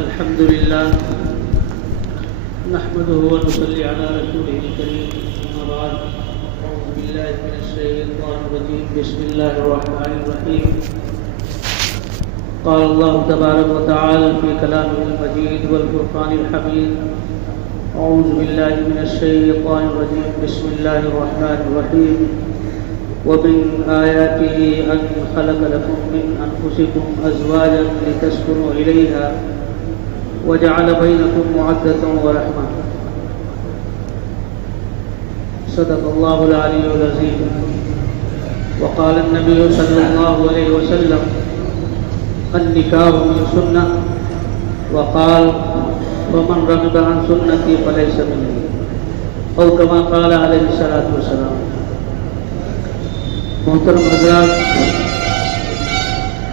الحمد لله نحمده ونصلي على رسوله الكريم أما بعد أعوذ بالله من الشيطان الرجيم بسم الله الرحمن الرحيم قال الله تبارك وتعالى في كلامه المجيد والفرقان الحميد أعوذ بالله من الشيطان الرجيم بسم الله الرحمن الرحيم ومن آياته أن خلق لكم من أنفسكم أزواجا لتسكنوا إليها وجعل بينكم مودة ورحمة صدق الله العلي العظيم وقال النبي صلى الله عليه وسلم النكاح من سنة وقال ومن رغب عن سنتي فليس مني أو كما قال عليه الصلاة والسلام. محترم حضرات،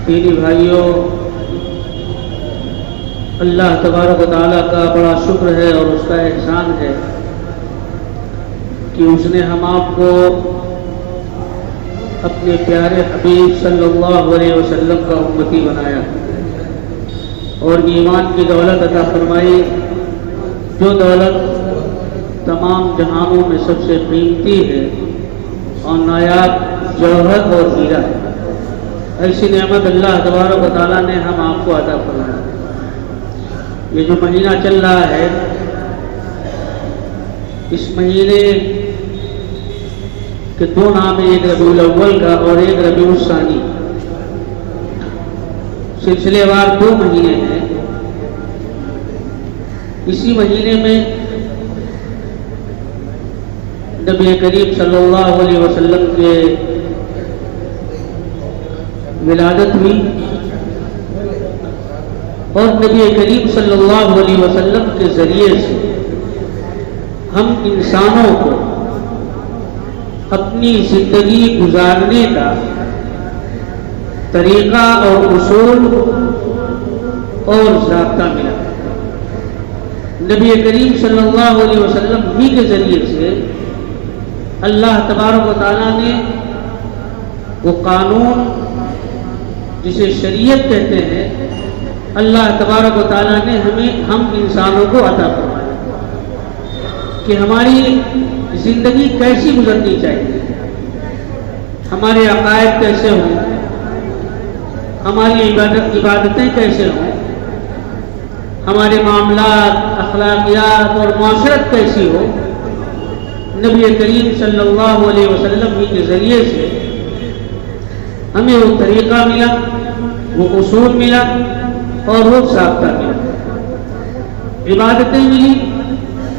دینی بھائیوں، اللہ تبارک و تعالیٰ کا بڑا شکر ہے اور اس کا احسان ہے کہ اس نے ہم آپ کو اپنے پیارے حبیب صلی اللہ علیہ وسلم کا امتی بنایا اور ایمان کی دولت عطا فرمائی، جو دولت تمام جہانوں میں سب سے قیمتی ہے اور نایاب جوہر اور ہیرا ہے. ایسی نعمت اللہ تبارک و تعالیٰ نے ہم آپ کو عطا فرمایا. یہ جو مہینہ چل رہا ہے، اس مہینے کے دو نام ہیں، ایک ربیع الاول کا اور ایک ربیع الثانی. سلسلے وار دو مہینے ہیں. اسی مہینے میں نبی کریم صلی اللہ علیہ وسلم کے ولادت ہوئی اور نبی کریم صلی اللہ علیہ وسلم کے ذریعے سے ہم انسانوں کو اپنی زندگی گزارنے کا طریقہ اور اصول اور ضابطہ ملا. نبی کریم صلی اللہ علیہ وسلم ہی کے ذریعے سے اللہ تبارک و تعالیٰ نے وہ قانون جسے شریعت کہتے ہیں، اللہ تبارک و تعالیٰ نے ہم انسانوں کو عطا فرمایا کہ ہماری زندگی کیسی گزرنی چاہیے، ہمارے عقائد کیسے ہوں، ہماری عبادتیں کیسے ہوں، ہمارے معاملات، اخلاقیات اور معاشرت کیسی ہو. نبی کریم صلی اللہ علیہ وسلم کے ذریعے سے ہمیں وہ طریقہ ملا، وہ اصول ملا اور وہ ضابطہ ملا. عبادتیں ملی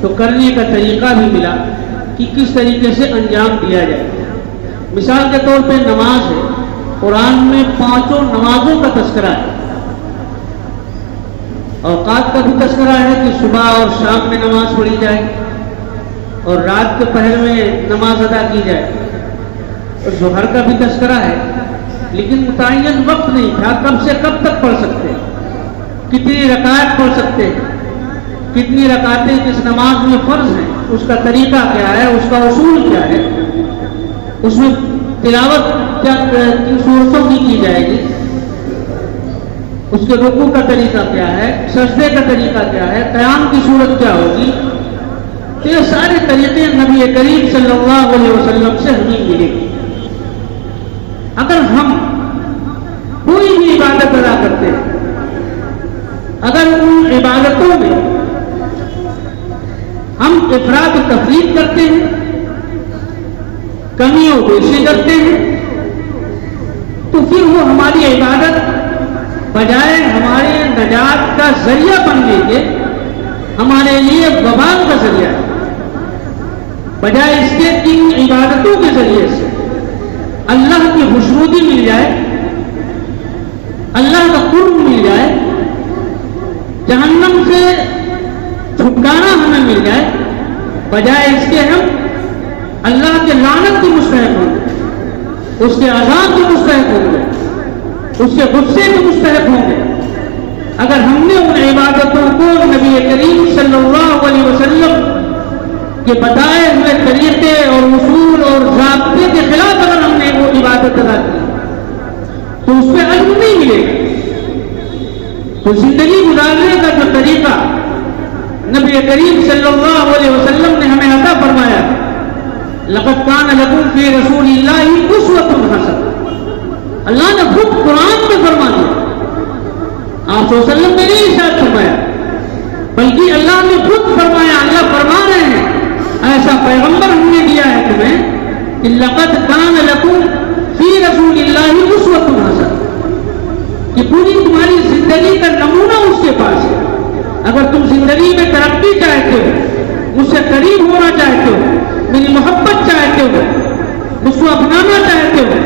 تو کرنے کا طریقہ بھی ملا کہ کس طریقے سے انجام دیا جائے. مثال کے طور پہ نماز ہے، قرآن میں 5 نمازوں کا تذکرہ ہے. اوقات کا بھی تذکرہ ہے کہ صبح اور شام میں نماز پڑھی جائے اور رات کے پہر میں نماز ادا کی جائے. اور ظہر کا بھی تذکرہ ہے، لیکن متعین وقت نہیں تھا، کب سے کب تک پڑھ سکتے ہیں، کتنی رکعت پڑھ سکتے ہیں، کتنی رکعتیں کس نماز میں فرض ہیں، اس کا طریقہ کیا ہے، اس کا اصول کیا ہے، اس میں تلاوت کیا کن صورتوں کی جائے گی، اس کے رکوع کا طریقہ کیا ہے، سجدے کا طریقہ کیا ہے، قیام کی صورت کیا ہوگی. یہ سارے طریقے نبی کریم صلی اللہ علیہ وسلم سے ہمیں ملے گی. اگر ہم کوئی بھی عبادت ادا کرتے ہیں، اگر ان عبادتوں میں ہم افراط و تفریط کرتے ہیں، کمی و بیشی کرتے ہیں، تو پھر وہ ہماری عبادت بجائے ہمارے نجات کا ذریعہ بننے کے ہمارے لیے وبال کا ذریعہ ہے. بجائے اس کے ان عبادتوں کے ذریعے سے اللہ کی خوشنودی مل جائے، اللہ کا قرب مل جائے، جہنم سے چھٹکارا ہمیں مل جائے، بجائے اس کے ہم اللہ کے لعنت کے مستحق ہوں گے، اس کے عذاب کے مستحق ہوں گے، اس کے غصے کے مستحق ہوں گے. اگر ہم نے ان عبادتوں کو نبی کریم صلی اللہ علیہ وسلم کے بتائے ہوئے طریقے اور اصول اور ضابطے کے خلاف اگر ہم نے وہ عبادت ادا کی تو اس پہ اجر نہیں ملے گا. تو زندگی گزارنے کا طریقہ نبی کریم صلی اللہ علیہ وسلم نے ہمیں عطا فرمایا. لقد کان لکم فی رسول اللہ اسوۃ حسنہ. اللہ نے خود قرآن میں فرما دیا. آپ صلی اللہ علیہ وسلم نے نہیں ارشاد فرمایا بلکہ اللہ نے خود فرمایا. اللہ فرما رہے ہیں ایسا پیغمبر ہم نے دیا ہے تمہیں کہ لقد کان لکم فی رسول اللہ اسوۃ حسنہ، کہ پوری تمہاری زندگی کا نمونہ اس کے پاس ہے. اگر تم زندگی میں ترقی چاہتے ہو، مجھ سے قریب ہونا چاہتے ہو، میری محبت چاہتے ہو، مجھ کو اپنانا چاہتے ہو،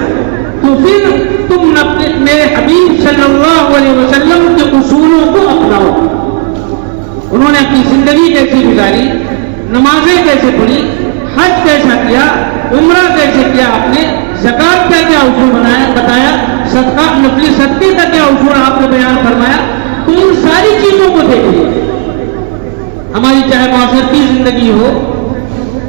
تو پھر تم میرے حبیب صلی اللہ علیہ وسلم کے اصولوں کو اپناؤ. انہوں نے اپنی زندگی کیسی گزاری، نمازیں کیسے پڑھی، حج کیسا کیا، عمرہ کیسے کیا، آپ نے زکات کا کیا اصول بتایا، صدقہ نفلی صدقے کا کیا اصول آپ نے بیان فرمایا. تو ان ساری چیزوں کو دیکھیے. ہماری چاہے معاشرتی زندگی ہو،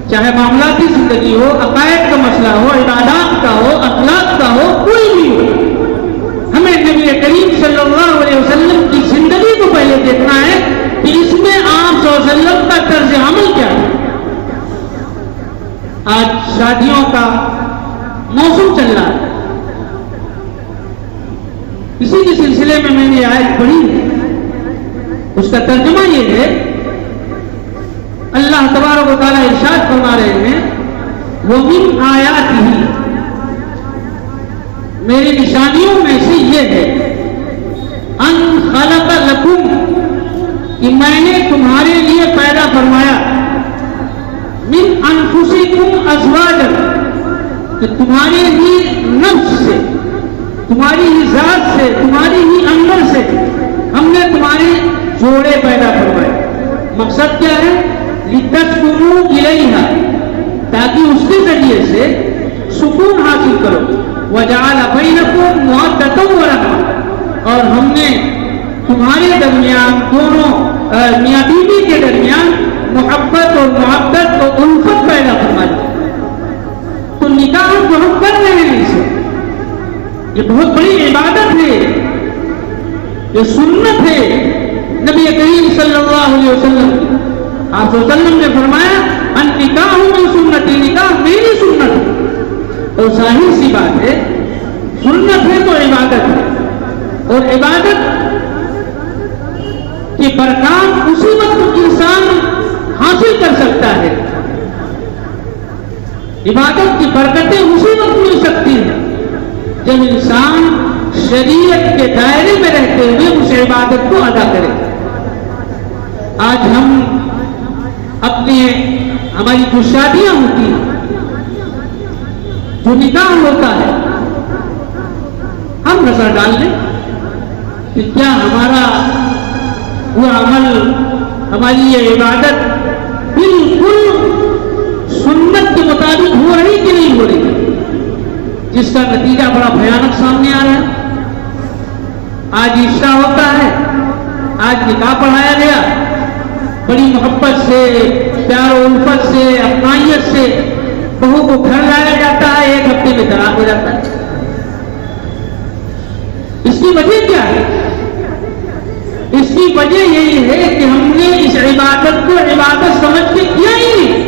چاہے معاملاتی زندگی ہو، عقائد کا مسئلہ ہو، عبادات کا ہو، اخلاق کا ہو، کوئی بھی ہو، ہمیں نبی کریم صلی اللہ علیہ وسلم کی زندگی کو پہلے دیکھنا ہے کہ اس میں آپ صلی اللہ علیہ وسلم کا طرز عمل کیا ہے. آج شادیوں کا موسم چل رہا ہے. اسی کے سلسلے میں نے یہ آیت پڑھی ہے. اس کا ترجمہ یہ ہے، اللہ تبارک و تعالیٰ ارشاد فرما رہے ہیں وَمِنْ آیَاتِهِ، میری نشانیوں میں سے یہ ہے ان خلق لکم، کہ میں نے تمہارے لیے پیدا فرمایا، من انفسکم ازواجا، کہ تمہاری ہی نفس سے، تمہاری ہی ذات سے، تمہاری ہی اندر سے ہم نے تمہارے جوڑے پیدا فرمائے. مقصد کیا ہے؟ لِتَسْكُنُوا إِلَيْهَا، تاکہ اس کے ذریعے سے سکون حاصل کرو. وَجَعَلَ بَيْنَكُمْ مَوَدَّةً وَرَحْمَةً، اور ہم نے تمہارے درمیان، دونوں میاں بیوی کے درمیان محبت اور محبت اور الفت پیدا فرمائی. تو نکاح جو ہم کر رہے ہیں اسے، یہ بہت بڑی عبادت ہے، یہ سنت ہے نبی کریم صلی اللہ علیہ وسلم. آپ صلی اللہ علیہ وسلم نے فرمایا ان نکاح من سنتی، نکاح میری سنت ہے. اور ظاہر سی بات ہے، سنت ہے تو عبادت ہے، اور عبادت کی برکات اسی وقت انسان حاصل کر سکتا ہے. عبادت کی برکتیں اسی وقت مل سکتی ہیں جب انسان شریعت کے دائرے میں رہتے ہوئے اس عبادت کو ادا کرے. آج ہم ہماری جو شادیاں ہوتی ہیں، جو نکاح ہوتا ہے، ہم نظر ڈال لیں کہ کیا ہمارا وہ عمل، ہماری یہ عبادت بالکل سنت کے مطابق ہو رہی کہ نہیں ہو رہی، جس کا نتیجہ بڑا بھیانک سامنے آ رہا ہے. آج عشاء ہوتا ہے، آج نکاح پڑھایا گیا، بڑی محبت سے، پیار و الفت سے، اپنائیت سے بہو کو گھر لایا جاتا ہے، 1 ہفتے میں طلاق ہو جاتا ہے. اس کی وجہ کیا ہے؟ اس کی وجہ یہی ہے کہ ہم نے اس عبادت کو عبادت سمجھ کے کیا ہی نہیں،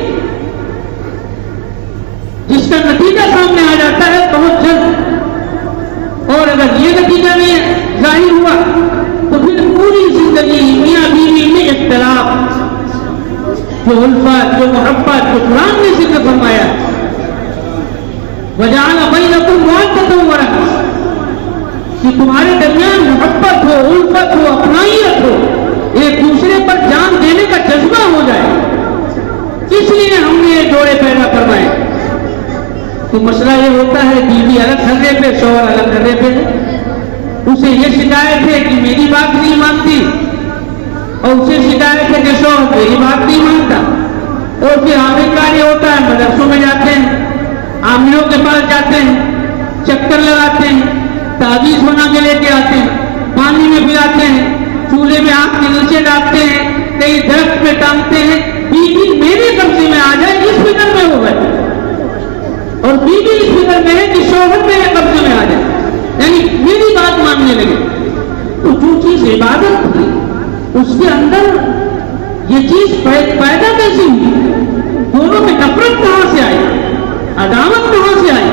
جس کا نتیجہ سامنے آ جاتا ہے بہت جلد. اور اگر یہ نتیجہ میں ظاہر ہوا تو پھر پوری زندگی میاں بیوی میں اختلاف، جو الفت، جو محبت، جو قرآن نے ذکر فرمایا وَجَعَلَ بَيْنَكُمْ مَوَدَّةً وَرَحْمَةً، کہ تمہارے درمیان محبت ہو، الفت ہو، اپنائیت ہو، ایک دوسرے پر جان دینے کا جذبہ ہو جائے. اس لیے ہم نے یہ جوڑے پیدا فرمائے. تو مسئلہ یہ ہوتا ہے بیوی الگ دھرے پہ، شوہر الگ دھرے پہ ہے. اسے یہ شکایت ہے کہ میری بات نہیں مانتی، اور اسے شکایت ہے کہ شوہر میری بات نہیں مانتا. اور پھر عامل کار یہ ہوتا ہے، مدرسوں میں جاتے ہیں، عاملوں کے پاس جاتے ہیں، چکر لگاتے ہیں، تعویذ بنا کے لے کے آتے ہیں، پانی میں پلاتے ہیں، چولہے میں آنکھ کے نیچے ڈالتے ہیں، کئی درخت میں ٹانگتے ہیں. بیوی میرے قبضے میں آ جائے اس فکر میں ہو گئے، اور بیوی اس فکر میں ہے کہ شوہر میرے قبضے میں آ جائے، یعنی میری بات ماننے لگے. تو جو چیز عبادت تھی، اس کے اندر یہ چیز پیدا کیسے ہوئی؟ دونوں میں نفرت کہاں سے آئی؟ عداوت کہاں سے آئی؟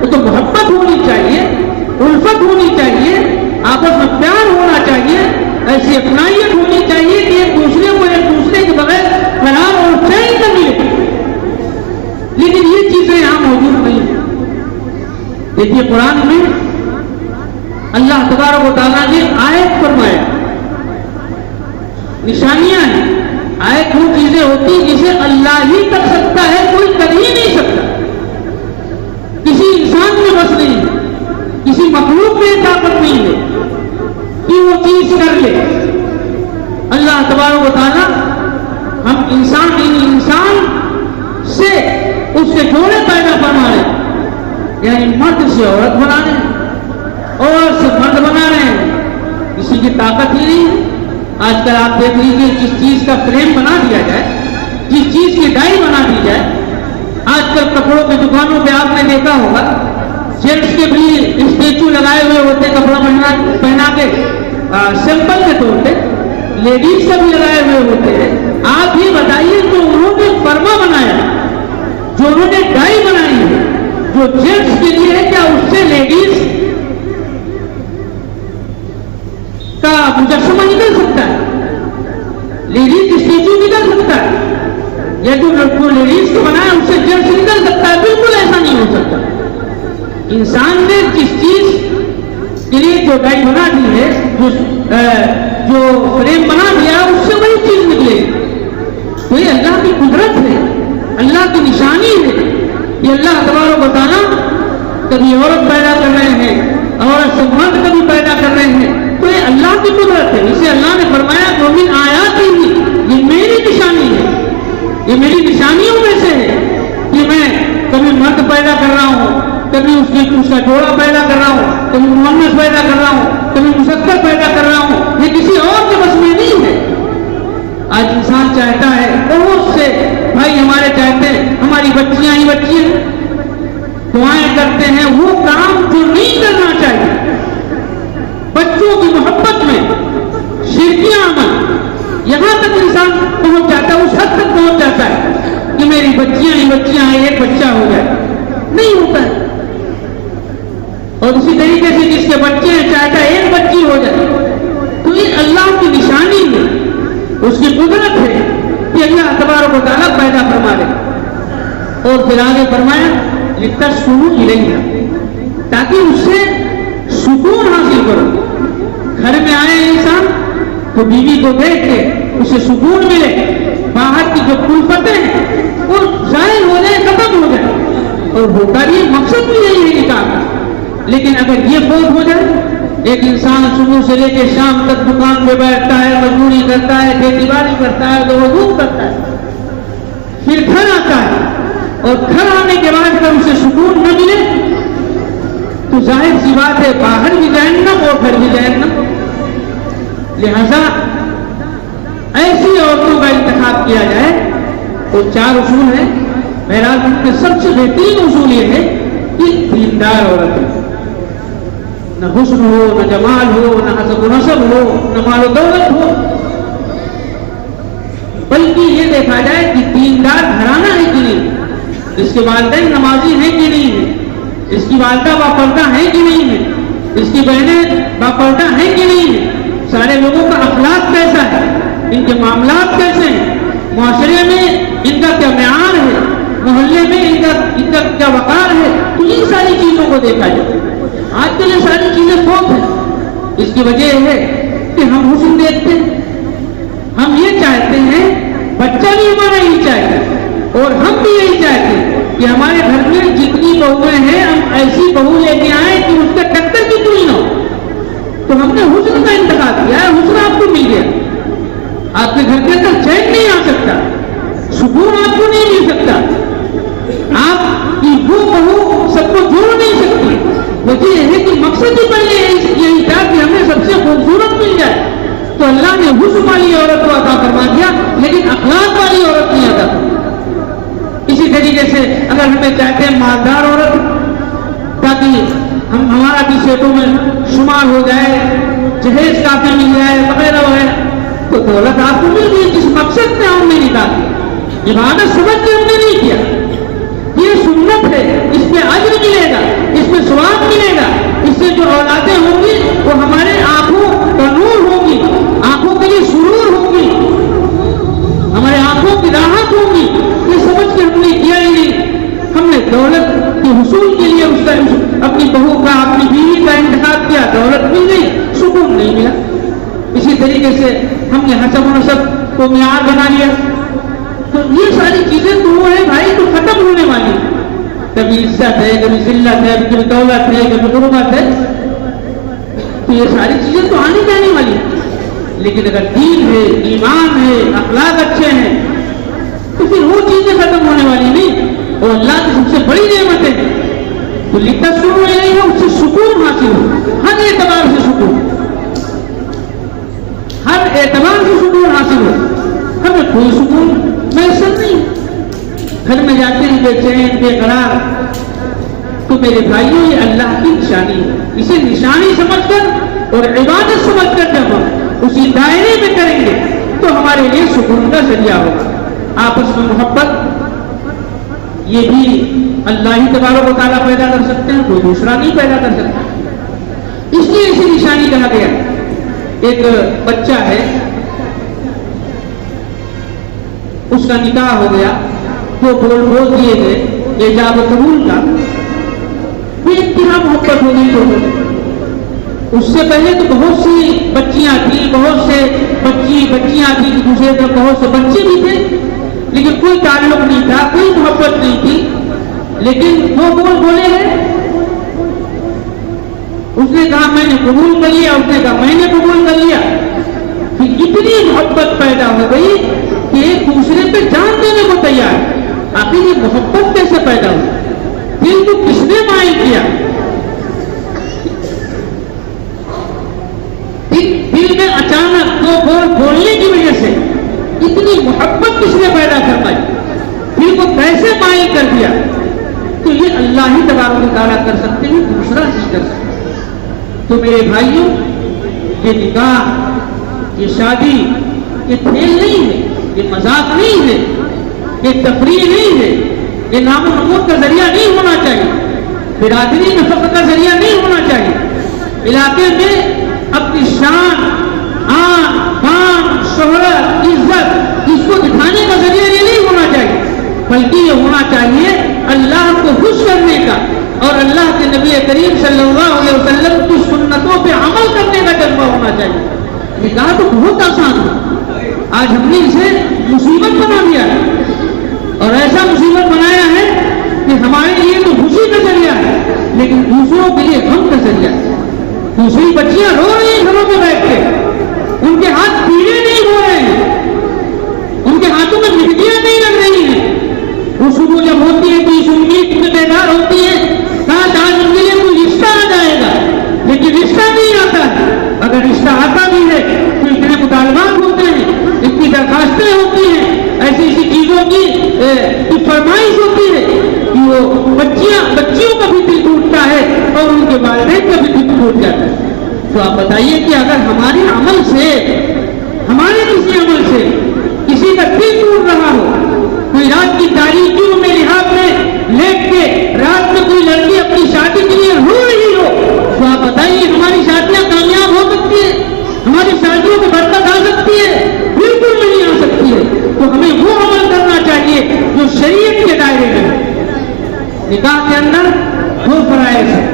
وہ تو محبت ہونی چاہیے، الفت ہونی چاہیے، آپس میں پیار ہونا چاہیے، ایسی اپنائیت ہونی چاہیے کہ ایک دوسرے کو ایک دوسرے کے بغیر قرار اور چین نہ ملے، لیکن یہ چیزیں یہاں موجود نہیں ہیں۔ دیکھیے قرآن میں اللہ تبارک و تعالیٰ نے آیت فرمایا، نشانیاں ہیں۔ آیت وہ چیزیں ہوتی جسے اللہ ہی کر سکتا ہے، کوئی کر ہی نہیں سکتا، کسی انسان میں بس نہیں ہے، کسی مخلوق میں طاقت نہیں ہے کہ وہ چیز کر لے۔ اللہ تبارک و تعالیٰ ہم انسان سے اس کے جوڑے پیدا فرما رہے ہیں، یعنی مرد سے عورت بنا رہے ہیں، عورت سے مرد بنا رہے ہیں، کسی کی طاقت ہی نہیں ہے۔ آج کل آپ دیکھ لیجیے، جس چیز کا فریم بنا دیا جائے، جس چیز کی ڈائی بنا دی جائے، آج کل کپڑوں کی دکانوں پہ آپ نے دیکھا ہوگا جینٹس کے بھی اسٹیچو لگائے ہوئے ہوتے کپڑا پہنا کے سمپل کے طور پہ، لیڈیز کا بھی لگائے ہوئے ہوتے ہیں۔ آپ یہ بتائیے جو انہوں نے فرما بنایا، جو انہوں نے ڈائی بنائی ہے، جو جینٹس کے لیے ہے، کیا اس سے لیڈیز کا مجسمہ نکل سکتا ہے؟ لیڈیز اسٹیچو نکل سکتا ہے؟ یا جو لیڈیز کو بنایا اس سے جینٹس نکل سکتا ہے؟ بالکل ایسا نہیں ہو سکتا۔ انسان نے جس چیز کے لیے جو ڈائی بنا دی ہے، جو فریم بنا دیا، اس سے وہی چیز نکلے گی۔ تو یہ اللہ کی قدرت ہے، اللہ کی نشانی ہے۔ یہ اللہ تبارک و تعالیٰ کبھی عورت پیدا کر رہے ہیں، عورت سے مرد کبھی پیدا کر رہے ہیں، تو یہ اللہ کی قدرت ہے۔ اسے اللہ نے فرمایا کہ من آیات ہی، یہ میری نشانی ہے، یہ میری نشانیوں میں سے ہے کہ میں کبھی مرد پیدا کر رہا ہوں، کبھی اس کا جوڑا پیدا کر رہا ہوں، کبھی مؤنث پیدا کر رہا ہوں، کبھی مذکر پیدا کر رہا ہوں۔ یہ کسی اور کے بس میں نہیں ہے۔ آج انسان چاہتا ہے بہت سے بھائی ہمارے چاہتے ہیں ہماری بچیاں ہی بچیاں دعائیں کرتے ہیں، وہ کام جو نہیں کرنا چاہیے، بچوں کی محبت میں شرکیاں عمل، یہاں تک انسان پہنچ جاتا ہے، اس حد تک پہنچ جاتا ہے کہ میری بچیاں ہی بچیاں ہیں، ایک بچہ ہو جائے، نہیں ہوتا ہے۔ اور اسی طریقے سے جس کے بچے ہیں چاہتا ہے ایک بچی ہو جائے۔ تو یہ اللہ کی نشانی ہے، اس کی قدرت ہے کہ اللہ تبارک و تعالیٰ پیدا فرما لے۔ اور پھر آگے فرمایا لِتَسْكُنُوا إِلَيْهَا، تاکہ اس سے سکون حاصل کرو۔ گھر میں آئے انسان تو بیوی کو دیکھ کے اسے سکون ملے، باہر کی جو کلفتیں ہیں وہ ظاہر ہو جائے، ختم ہو جائے، اور ہوتا بھی مقصد بھی یہی ہے نکاح کا۔ لیکن اگر یہ فوت ہو جائے، ایک انسان صبح سے لے کے شام تک دکان پہ بیٹھتا ہے، مزدوری کرتا ہے، کھیتی باڑی کرتا ہے، دو کرتا ہے، پھر گھر آتا ہے، اور گھر آنے کے بعد اگر اسے سکون نہ ملے تو ظاہر سی بات ہے باہر بھی جہنم اور گھر بھی جہنم۔ لہذا ایسی عورتوں کا انتخاب کیا جائے۔ تو 4 اصول ہیں، بہرحال ان میں سب سے بہترین اصول یہ ہے کہ دیندار عورت ہے، نہ حسن ہو، نہ جمال ہو، نہ حسب و نسب ہو، نہ مال و دولت ہو، بلکہ یہ دیکھا جائے کہ دیندار گھرانہ ہے کہ نہیں، اس کے والدین نمازی ہیں کہ نہیں ہے، اس کی والدہ باپردہ ہیں کہ نہیں ہے، اس کی بہنیں باپردہ ہیں کہ نہیں ہے، سارے لوگوں کا اخلاق کیسا ہے، ان کے معاملات کیسے ہیں، معاشرے میں ان کا کیا معیار ہے، محلے میں ان کا کیا وقار ہے۔ تو ان ساری چیزوں کو دیکھا جائے۔ آج کل یہ ساری چیزیں فوت ہیں، اس کی وجہ یہ ہے کہ ہم حسن دیکھتے ہیں، ہم یہ چاہتے ہیں، بچہ بھی ہمارا یہی چاہتا ہے، اور ہم بھی یہی چاہتے ہیں کہ ہمارے گھر میں جتنی بہویں ہیں ہم ایسی بہو لے کے آئیں کہ اس کے ٹکر کی کوئی نہ ہو۔ تو ہم نے حسن کا انتخاب کیا ہے، حسن آپ کو مل گیا، آپ کے گھر کے اندر چین نہیں آ سکتا، سکون آپ کو نہیں مل سکتا، آپ کی وہ بہو سب کو جوڑ نہیں سکتی۔ وجہ یہ ہے کہ مقصد ہی پہلے یہی تھا کہ ہمیں سب سے خوبصورت مل جائے، تو اللہ نے حسن والی عورت کو عطا فرما دیا، لیکن اخلاق والی عورت نہیں عطا فرمائی۔ اسی طریقے سے اگر ہمیں چاہتے ہیں مالدار عورت، تاکہ ہمارا بھی سیٹوں میں شمار ہو جائے، جہیز کافی مل جائے وغیرہ وغیرہ، تو دولت آپ کو مل گئی جس مقصد میں ہم نے نکال دیا، عبادت سمجھ کے ہم نے نہیں کیا، یہ سنت ہے، اس میں اجر ملے گا، اس میں ثواب ملے گا، اس سے جو اولادیں ہوں گی وہ ہمارے آنکھوں کا نور ہوگی، آنکھوں کے لیے سرور ہوگی، ہمارے آنکھوں کی راحت ہوگی، یہ سمجھ کے ہم نے کیا ہی نہیں۔ ہم نے دولت کے حصول کے لیے اس کا اپنی بہو کا اپنی بیوی کا انتخاب کیا، دولت مل گئی، سکون نہیں ملا۔ اسی طریقے سے ہم نے حسب و نسب کو معیار بنا لیا، تو یہ ساری چیزیں تو وہ ہے بھائی تو ختم ہونے والی، کبھی عزت ہے، کبھی ذلت ہے، کبھی دولت ہے، کبھی غربت ہے، تو یہ ساری چیزیں تو آنے جانے والی، لیکن اگر دین ہے، ایمان ہے، اخلاق اچھے ہیں تو پھر وہ چیزیں ختم ہونے والی نہیں، اور اللہ کی سب سے بڑی نعمت ہے تو لتسکنوا الیہا، اس سے سکون حاصل ہو، ہر اعتبار سے سکون، ہر اعتبار سے سکون حاصل ہو۔ ہمیں کوئی سکون میسر نہیں، گھر میں جاتے ہیں بے چین بے قرار، تو میرے بھائیوں یہ اللہ کی نشانی ہے، اسے نشانی سمجھ کر اور عبادت سمجھ کر جب ہم اسی دائرے میں کریں گے تو ہمارے لیے سکون کا ذریعہ ہوگا۔ آپس میں محبت یہ بھی اللہ ہی تبارک و تعالیٰ پیدا کر سکتے ہیں، کوئی دوسرا نہیں پیدا کر سکتا، اس لیے اسے نشانی کہا گیا۔ ایک بچہ ہے، اس کا نکاح ہو گیا، تو بول دیے گئے ایجاب و قبول کا، وہ انتہا محبت ہو گئی لوگوں میں۔ اس سے پہلے تو بہت سی بچیاں تھیں، بہت سے بچیاں تھیں، دوسرے طرف بہت سے بچے بھی تھے، لیکن کوئی تعلق نہیں تھا، کوئی محبت نہیں تھی، لیکن وہ بولے ہیں، اس نے کہا میں نے قبول کر لیا، اس نے کہا میں نے قبول کر لیا، پھر اتنی محبت پیدا ہو گئی کہ ایک دوسرے پہ جان دینے کو تیار۔ آخر یہ محبت کیسے پیدا ہوئی؟ دل کو کس نے مائل کیا؟ دل میں اچانک دو بولنے کی وجہ سے اتنی محبت کس نے پیدا کروائی؟ دل کو کیسے مائل کر دیا؟ تو یہ اللہ ہی تبارک و تعالیٰ کر سکتے ہیں، دوسرا نہیں کر سکتے۔ تو میرے بھائیوں، یہ نکاح، یہ شادی، یہ کھیل نہیں ہے، یہ مذاق نہیں ہے، یہ تفریح نہیں ہے، یہ نام و نمود کا ذریعہ نہیں ہونا چاہیے، برادری میں فخر کا ذریعہ نہیں ہونا چاہیے، علاقے میں اپنی شان، آن بان، شہرت، عزت، اس کو دکھانے کا ذریعہ یہ نہیں ہونا چاہیے، بلکہ یہ ہونا چاہیے اللہ کو خوش کرنے کا اور اللہ کے نبی کریم صلی اللہ علیہ وسلم کی سنتوں پہ عمل کرنے کا جذبہ ہونا چاہیے۔ نکاح تو بہت آسان ہے، آج ہم نے اسے مصیبت بنا دیا ہے، اور ایسا مصیبت بنایا ہے کہ ہمارے لیے تو خوشی کا ذریعہ ہے لیکن دوسروں کے لیے غم کا ذریعہ ہے۔ دوسری بچیاں رو رہی ہیں گھروں میں بیٹھ کے، ان کے ہاتھ پیلے نہیں ہو رہے ہیں، ان کے ہاتھوں میں مٹیاں نہیں لگ رہی ہیں، وہ صبح جب ہوتی ہے تو اس امید میں بیدار ہوتی ہے کاش آج ان کے لیے کوئی رشتہ آ جائے گا، لیکن رشتہ نہیں آتا ہے۔ اگر رشتہ آتا بھی ہے تو اتنے مطالبات ہوتے ہیں، اتنی درخواستیں ہوتی ہیں، ایسی چیزوں کی فرمائش ہوتی ہے کہ وہ بچیوں کا بھی دل ٹوٹتا ہے اور ان کے والدین کا بھی دل ٹوٹ جاتا ہے۔ تو آپ بتائیے کہ اگر ہمارے عمل سے، ہمارے کسی عمل سے کسی کا دل ٹوٹ رہا ہو، کوئی رات کی تاریکیوں میں لحاظ میں لیٹ کے رات میں کوئی لڑکی اپنی شادی کے لیے رو رہی ہو، تو آپ بتائیے ہماری شادیاں کامیاب ہو سکتی ہے؟ ہماری شادیوں میں برکت آ سکتی ہے؟ بالکل نہیں آ سکتی ہے۔ تو ہمیں وہ عمل کرنا چاہیے جو شریعت کے دائرے میں ہے۔ نکاح کے اندر دو فرائض ہیں،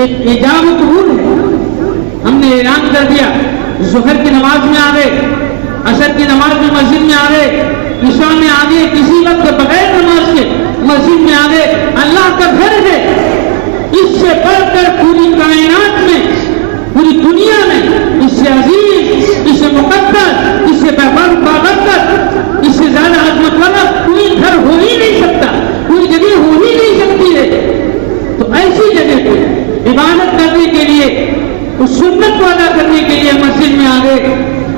ایک ایجاب و قبول ہے، ہم نے اعلان کر دیا، ظہر کی نماز میں آ گئے، عصر کی نماز میں مسجد میں آ گئے، عشاء میں آ گئے، کسی وقت بغیر نماز کے مسجد میں آ گئے، اللہ کا گھر ہے، اس سے بڑھ کر پوری کائنات میں، پوری دنیا میں اس سے عظیم، اس سے مقدس، اس سے بابرکت، اس سے زیادہ عظمت والا کوئی گھر ہو ہی نہیں سکتا، کوئی جگہ ہو ہی نہیں سکتی ہے۔ تو ایسی جگہ پہ عبادت کرنے کے لیے، اس سنت کو ادا کرنے کے لیے مسجد میں آ گئے،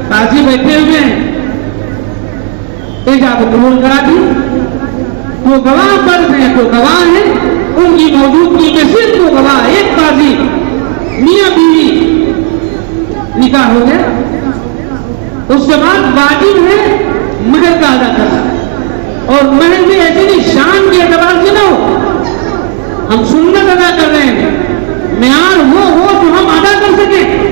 قاضی بیٹھے ہوئے ہیں، ایجاب قبول کرا دی، وہ گواہ فرض ہیں، تو گواہ ہیں، ان کی موجودگی میں صرف وہ گواہ، ایک قاضی، میاں بیوی، نکاح ہو گیا۔ اس کے بعد واجب ہے مہر کا ادا کرنا، اور مہر بھی ایسی نہیں شان کے اعتبار سے نہ ہو، ہم سنت ادا کر رہے ہیں، معیار وہ ہو جو ہم ادا کر سکیں۔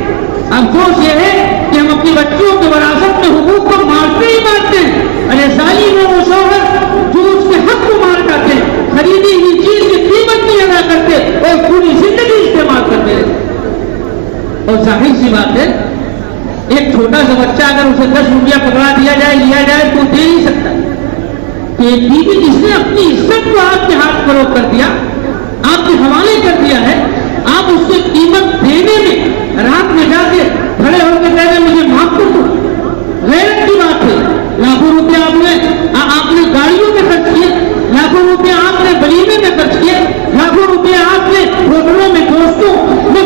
افسوس یہ ہے کہ ہم اپنی بچیوں کے وراثت میں حقوق کو مارتے ہی مارتے ہیں۔ ارے سالی میں وہ شوہر جو اس کے حق کو مار کرتے ہیں، خریدی ہوئی چیز کی قیمت نہیں ادا کرتے اور پوری زندگی استعمال کرتے رہتے۔ اور ظاہر سی بات ہے ایک چھوٹا سا بچہ اگر اسے 10 روپیہ پکڑا دیا جائے لیا جائے تو دے نہیں سکتا۔ تو ایک بیوی جس نے اپنی عزت کو آپ کے ہاتھ فروغ کر دیا، آپ کے حوالے کر دیا ہے، آپ اس کی قیمت دینے میں رات میں جا کے کھڑے ہو کے کہہ دیں مجھے معاف کر دو، غیرت کی بات ہے۔ لاکھوں روپے آپ نے گاڑیوں میں خرچ کیے، لاکھوں روپے آپ نے ولیمے میں خرچ کیے، لاکھوں روپے آپ نے ہوٹلوں میں دوستوں میں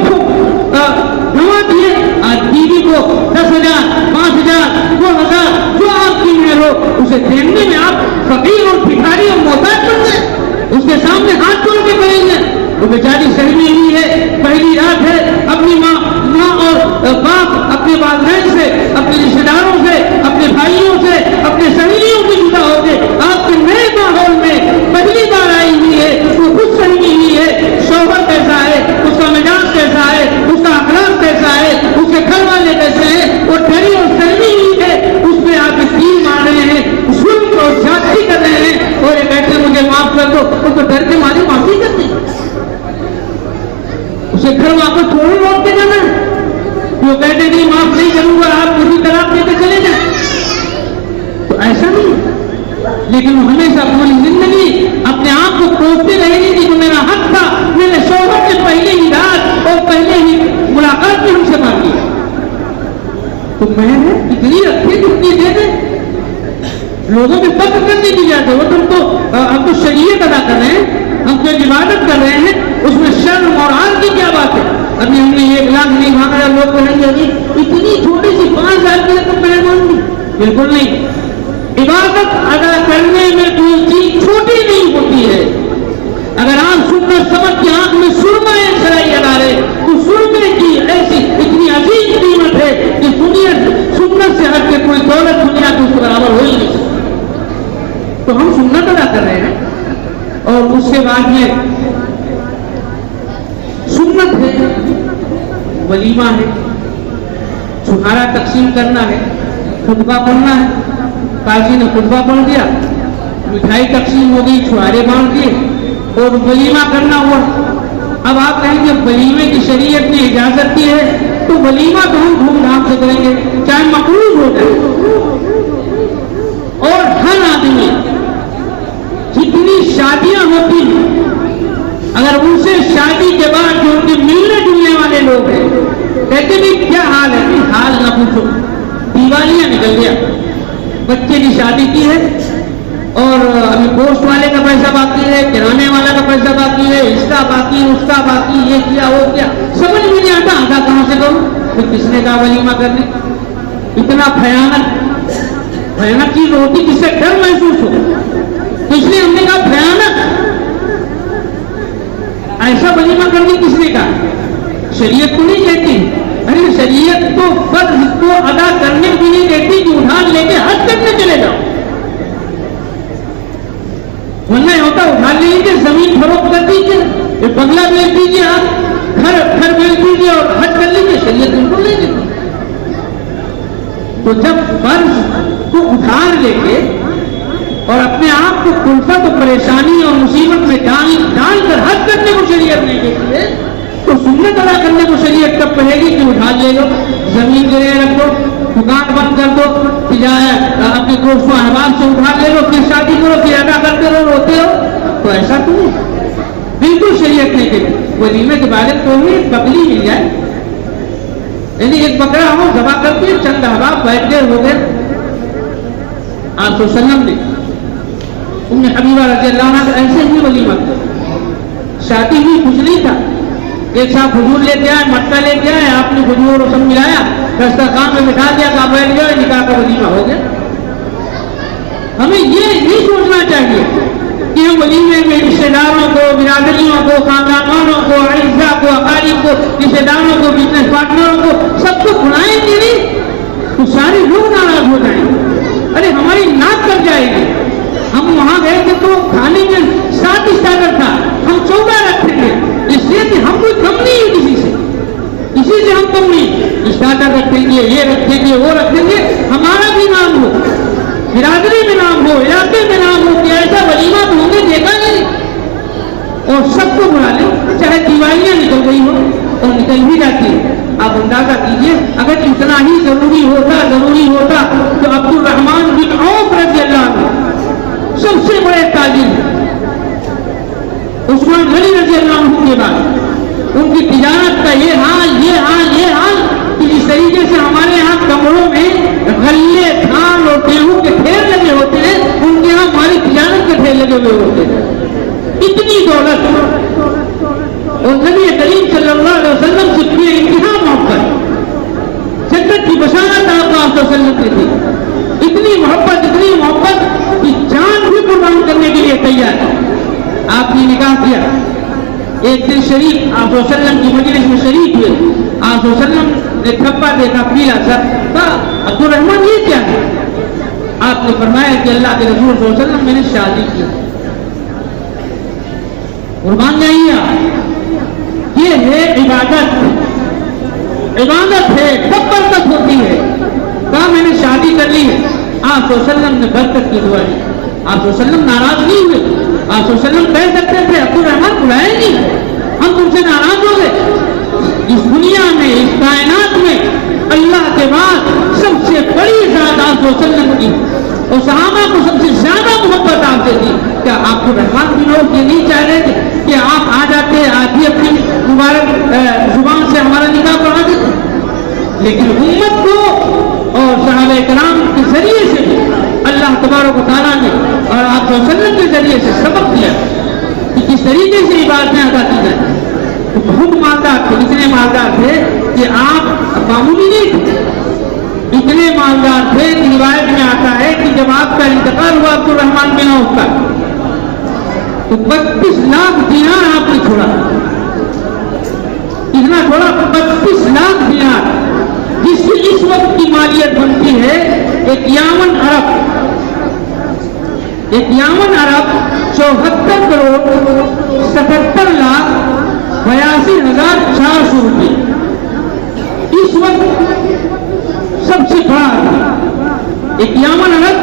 جمع دیے، آج بیوی کو 10,000 5,000 2,000 جو آپ کی مہر ہو اسے دینے میں آپ فقیر اور بھکاری اور محتاج بنتے ہیں، اس کے سامنے ہاتھ جوڑ کے کہیں گے وہ بیچاری شرمی ہوئی ہے، پہلی رات ہے، اپنی ماں اور باپ اپنے والدین سے، اپنے رشتے داروں سے، اپنے بھائیوں سے، اپنے سہیلیوں سے جدا ہو کے آپ کے نئے ماحول میں پہلی بار آئی ہوئی ہے، وہ خود شرمی ہوئی ہے، شوہر کیسا ہے، اس کا مزاج کیسا ہے، اس کا اخلاق کیسا ہے، اس کے گھر والے کیسے ہیں، وہ ڈری اور شرمی ہوئی ہے، اس پہ آپ تیر مار رہے ہیں، ظلم اور زیادتی کر رہے ہیں، اور یہ کہتے ہیں مجھے معاف کر دو، وہ تو ڈر کے مارے معافی کرتے ہیں، اسے گھر واپس تھوڑی لوٹ کے جانا ہے، وہ کہتے ہیں کہ معاف نہیں کروں گا آپ کسی طرح دے کے چلے جائیں، تو ایسا نہیں۔ لیکن وہ ہمیشہ پوری زندگی اپنے آپ کو کوستے رہے گی کہ جو میرا حق تھا میرے شوہر نے پہلے ہی رات اور پہلے ہی ملاقات میں ہم سے مانگی، تو میں نے اتنی رکھے کتنی دے دے، لوگوں میں فخر کرنے کی جاتے وہ ہم تو شریعت ادا کر رہے ہیں، ہم تو عبادت کر رہے ہیں، اس میں شرم اور عار کی کیا بات ہے؟ ابھی ہم نے 1 لاکھ نہیں مانگا، لوگ کہیں گے ابھی اتنی چھوٹی سی 5,000 کی رقم میں نے مانگی، بالکل نہیں۔ عبادت ادا کرنے میں کوئی چیز چھوٹی نہیں ہوتی ہے۔ اگر آپ سنت سمجھ کے آنکھ میں سرما شرعی ادا رہے تو سرمے کی ایسی اتنی عظیم قیمت ہے کہ سنت سے ہٹ کے کوئی دولت دنیا کی اس برابر ہو ہی نہیں سکتی۔ تو ہم سنت ادا کر رہے ہیں، اور اس کے بعد میں سنت ہے، ولیمہ ہے، چھہارا تقسیم کرنا ہے، خطبہ پڑھنا ہے، قاضی نے خطبہ پڑھ دیا، مٹھائی تقسیم ہو گئی، چھہارے بانٹ دیے اور ولیمہ کرنا ہوا۔ اب آپ کہیں گے ولیمے کی شریعت نے اجازت دی ہے تو ولیمہ تو ہم دھوم دھام سے کریں گے چاہے مقروض ہو جائے، اور ہر آدمی جتنی شادیاں ہوتی ہیں اگر ان سے شادی کے بعد جو ان کے ملنے جلنے والے لوگ ہیں کہتے بھی کیا حال ہے، حال نہ پوچھو، دیوالیاں نکل گیا، بچے کی شادی کی ہے اور ابھی گوشت والے کا پیسہ باقی ہے، کرانے والا کا پیسہ باقی ہے، اس کا باقی اس کا باقی، یہ کیا وہ کیا، سمجھ میں نہیں آتا آدھا کہاں سے کروں، پھر کس نے کہا ولیمہ کرنے؟ اتنا بھیانک چیز ہوتی جس سے ڈر محسوس ہو، تو اس لیے ہم نے کہا بھیانک ایسا ولیمہ کرنے کس نے کہا؟ شریعت کو نہیں کہتی، ارے شریعت تو فرض کو ادا کرنے کے لیے کہتی کہ ادھار لے کے حج کرنے چلے جاؤ، ورنہ ہوتا ادھار لے لیجیے، زمین فروخت کر دیجیے، بنگلہ بیچ دیجیے، آپ گھر بیچ دیجیے اور حج کر لیجیے، شریعت بالکل نہیں دیتی۔ تو جب فرض کو ادھار لے کے اور اپنے آپ کو کلفت اور پریشانی اور مصیبت میں ڈال کر حج کرنے کو شریعت نہیں کہتی ہے تو سنت ادا کرنے کو شریعت کب کہے گی کہ ادھار لے لو، زمین گرے رکھ دو، دکان بند کر دو، اپنے دوستوں احباب سے ادھار لے لو، پھر شادی کرو، پھر ادا کرتے رہو، روتے ہو، تو ایسا تو نہیں، بالکل شریعت نہیں کہتی۔ ولیمے کے بارے تو ہمیں بکری مل جائے، یعنی ایک بکرا ہو ذبح کر کے چند احباب بیٹھ گئے ہو گئے، آپ صلی اللہ علیہ وسلم نے ام حبیبہ رضی اللہ عنہ کا ایسے ہی ولیمہ شادی ہوئی کچھ نہیں تھا، ایک صاحب کھجور لے کے آئے، مٹکا لے کے آئے، آپ نے کھجور اور سب ملایا، دسترخوان میں بٹھا دیا، کہا بیٹھ گیا، نکاح کا ولیمہ ہو گیا۔ ہمیں یہ نہیں سوچنا چاہیے کہ ہم ولیمے میں رشتے داروں کو، برادریوں کو، خاندان والوں کو، اعزاء کو، اقارب کو، رشتے داروں کو، بزنس پارٹنروں کو سب کو بلائیں گے نہیں، تو سارے لوگ ناراض ہو جائیں گے، ارے ہماری ناک کٹ جائے گی. ہم وہاں گئے تھے تو کھانے میں 7 اسٹارٹر تھا، ہم 14 رکھیں گے، اس لیے کہ ہم کوئی کم نہیں ہے کسی سے ہم کم نہیں. اسٹارٹر رکھیں گے، یہ رکھیں گے، وہ رکھیں گے، ہمارا بھی نام ہو، برادری میں نام ہو، علاقے میں نام ہو کہ ایسا ولیمہ تو ہم نے دیکھا نہیں. اور سب کو بلا لیں، چاہے دیوالیاں نکل گئی ہو اور نکل بھی جاتی ہے. آپ اندازہ کیجئے اگر اتنا ہی ضروری ہوتا تو عبد الرحمن بن عوف رضی اللہ عنہ سب سے بڑے تاجر عثمان غنی رضی اللہ عنہ کے بعد ان کی تجارت کا یہ حال کہ جس طریقے سے ہمارے یہاں کمروں میں غلے، دھان اور گیہوں کے ڈھیر لگے ہوتے ہیں، ان کے یہاں ہماری تجارت کے ڈھیر لگے ہوئے ہوتے ہیں. اتنی دولت اور نبی کریم صلی اللہ علیہ وسلم سے بے انتہا محبت، جنت کی بشارت آپ صلی اللہ علیہ وسلم کی تھی. اتنی محبت کہ جان بھی قربان کرنے کے لیے تیار ہے. آپ نے نکاح کیا، ایک دن شریف آپ صلی اللہ علیہ وسلم کی مجلس میں شریک ہوئے، آپ صلی اللہ علیہ وسلم نے تھپا دیکھا، پیلا سا کہا عبد الرحمن یہ کیا ہے؟ آپ نے فرمایا کہ اللہ کے رسول صلی اللہ علیہ وسلم میں نے شادی کی. قربان جائیے آپ، یہ ہے عبادت ہے، کب برکت ہوتی ہے. کہا میں نے شادی کر لی ہے. آپ صلی اللہ علیہ وسلم نے برکت کی دعا دی. آپ صلی اللہ علیہ وسلم ناراض نہیں ہوئے. آپ صلی اللہ علیہ وسلم کہہ سکتے تھے عبد الرحمن بلائے نہیں، ہم تم سے ناراض ہو گئے. اس دنیا میں، اس کائنات میں اللہ کے بعد سب سے بڑی ذات آپ صلی اللہ علیہ وسلم کی، اور صحابہ کو سب سے زیادہ محبت آپ سے تھی. کیا آپ کو رحمان بھی لوگ یہ نہیں چاہ رہے تھے کہ آپ آ جاتے، آپ ہی اپنی مبارک زبان سے ہمارا نکاح پڑھا دیتے؟ لیکن امت کو اور صحابہ کرام کے ذریعے سے اللہ تبارک و تعالیٰ نے اور آپ صلی اللہ علیہ وسلم کے ذریعے سے سبق دیا کہ کس طریقے سے عبادتیں ادا کی جائیں. تو بہت مالدار تھے، اتنے مالدار تھے کہ آپ معمولی نہیں تھے، اتنے مالدار تھے کہ روایت میں آتا ہے کہ جب آپ کا انتقال ہوا عبد الرحمن بن عوف کا تو 32 لاکھ دینار آپ نے چھوڑا. اتنا چھوڑا 32 لاکھ دینار، جس کی اس وقت کی مالیت بنتی ہے 51 ارب 74 کروڑ 77 لاکھ 82,400 روپے. اس وقت سب سے بڑا 51 ارب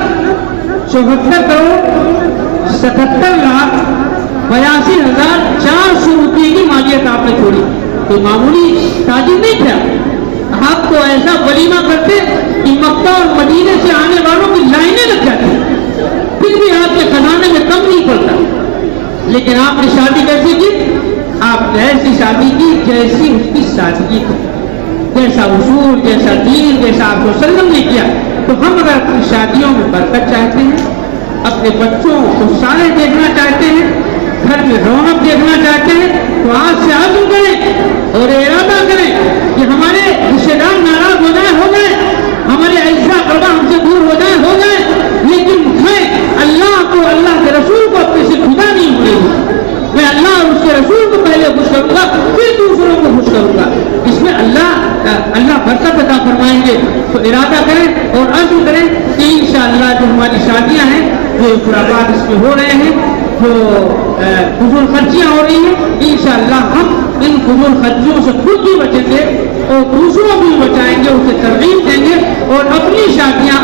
74 کروڑ 77 لاکھ 82,400 روپے کی مالیت آپ نے چھوڑی. تو معمولی تاجر نہیں تھا. آپ کو ایسا ولیمہ کرتے کہ مکہ اور مدینے سے آنے والوں کی لائنیں لگ جاتی، پھر بھی آپ کے خزانے میں کم نہیں پڑتا. لیکن آپ نے شادی کیسے کی؟ آپ ایسی شادی کی جیسی اس کی سادگی تھی، جیسا اصول، جیسا دین، جیسا آپ کو وسلم نے کیا. تو ہم اگر اپنی شادیوں میں برکت چاہتے ہیں، اپنے بچوں کو سارے دیکھنا چاہتے ہیں، گھر میں رونق دیکھنا چاہتے ہیں، تو آج سے عزم کریں اور ارادہ کریں کہ ہمارے رشتے دار ناراض ہو جائیں، ہمارے اجزاء اقربا ہم سے دور ہو جائیں، لیکن میں اللہ کو، اللہ کے رسول کو اپنے سے جدا نہیں ہوئے گی. میں اللہ اور اس کے رسول کو پہلے خوش کروں گا، پھر دوسروں کو خوش کروں گا. اس میں اللہ برکت عطا فرمائیں گے. تو ارادہ کریں اور عزم کریں کہ انشاءاللہ جو ہماری شادیاں ہیں، جو خرافات اس میں ہو رہے ہیں، جو فضول خرچیاں ہو رہی ہیں، انشاءاللہ ہم ان فضول خرچیوں سے خود بھی بچیں گے اور دوسروں بھی بچائیں گے، اسے ترغیب دیں گے اور اپنی شادیاں